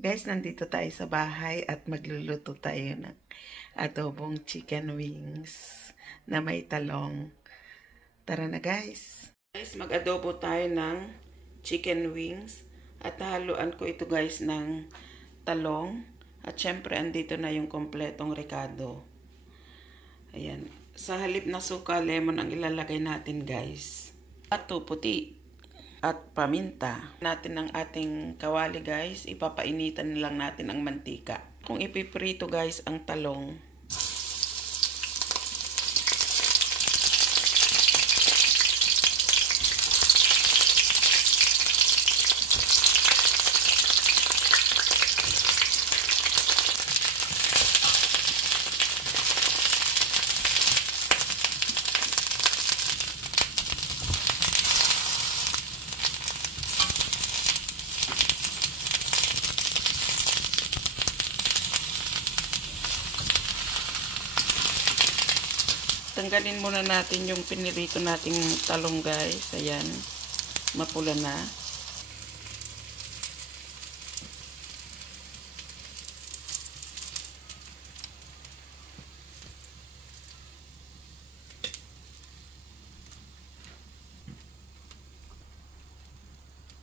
Guys, nandito tayo sa bahay at magluluto tayo ng adobong chicken wings na may talong. Tara na guys! Guys, mag-adobo tayo ng chicken wings at haluan ko ito guys ng talong at syempre andito na yung kompletong rekado. Ayan. Sa halip na suka, lemon ang ilalagay natin guys. Ato puti at paminta natin ng ating kawali guys. Ipapainitan lang natin ang mantika. Kung ipiprito guys ang talong, tanggalin muna natin yung pinirito nating talong guys. Ayan, mapula na.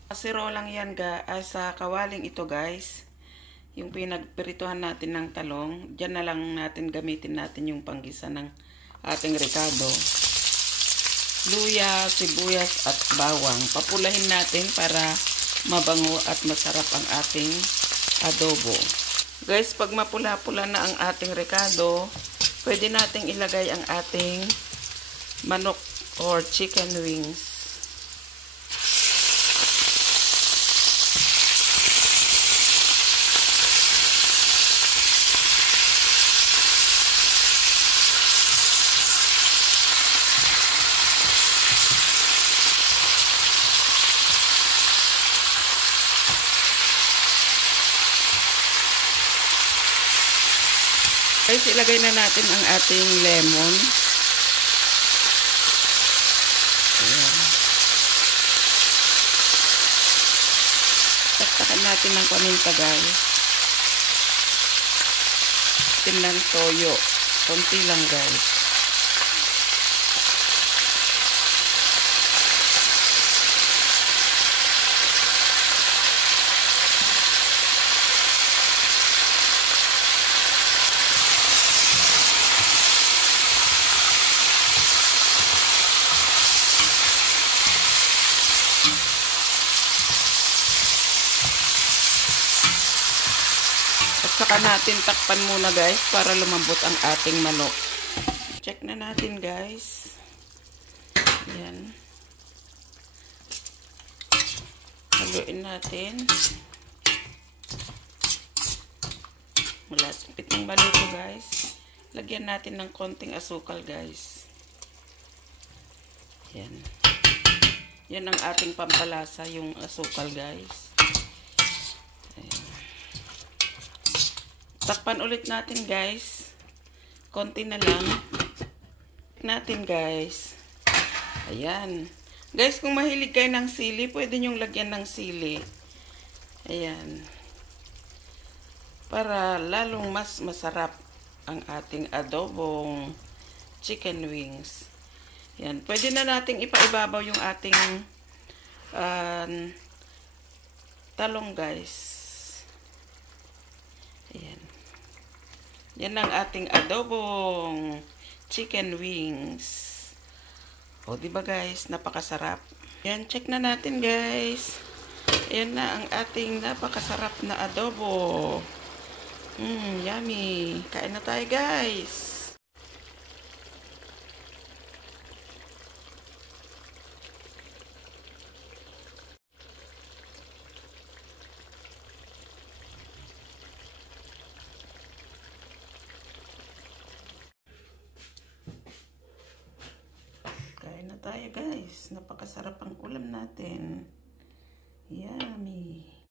Kasiro lang yan sa kawaling ito guys. Yung pinagpirituhan natin ng talong, dyan na lang natin gamitin natin yung panggisa ng ating rekado. Luya, sibuyas at bawang. Papulahin natin para mabango at masarap ang ating adobo. Guys, pag mapula-pula na ang ating rekado, pwede nating ilagay ang ating manok or chicken wings. Guys, ilagay na natin ang ating lemon. Ayan. Taktakan natin ng paminta guys. Atin ng toyo. Konti lang guys. Saka natin takpan muna guys para lumambot ang ating manok. Check na natin guys. Ayan. Haluin natin. Malapit ng maluto guys. Lagyan natin ng konting asukal guys. Ayan. Yan ang ating pampalasa, yung asukal guys. Takpan ulit natin guys. Konti na lang. Natin guys. Ayan. Guys, kung mahilig kayo ng sili, pwede nyong lagyan ng sili. Ayan. Para lalong mas masarap ang ating adobong chicken wings. Ayan. Pwede na nating ipaibabaw yung ating talong guys. Ayan. Yan ang ating adobong chicken wings. O, diba guys? Napakasarap. Yan, check na natin guys. Ayan na ang ating napakasarap na adobo. Yummy. Kain na tayo guys. Kain na tayo guys. Napakasarap ang ulam natin. Yummy.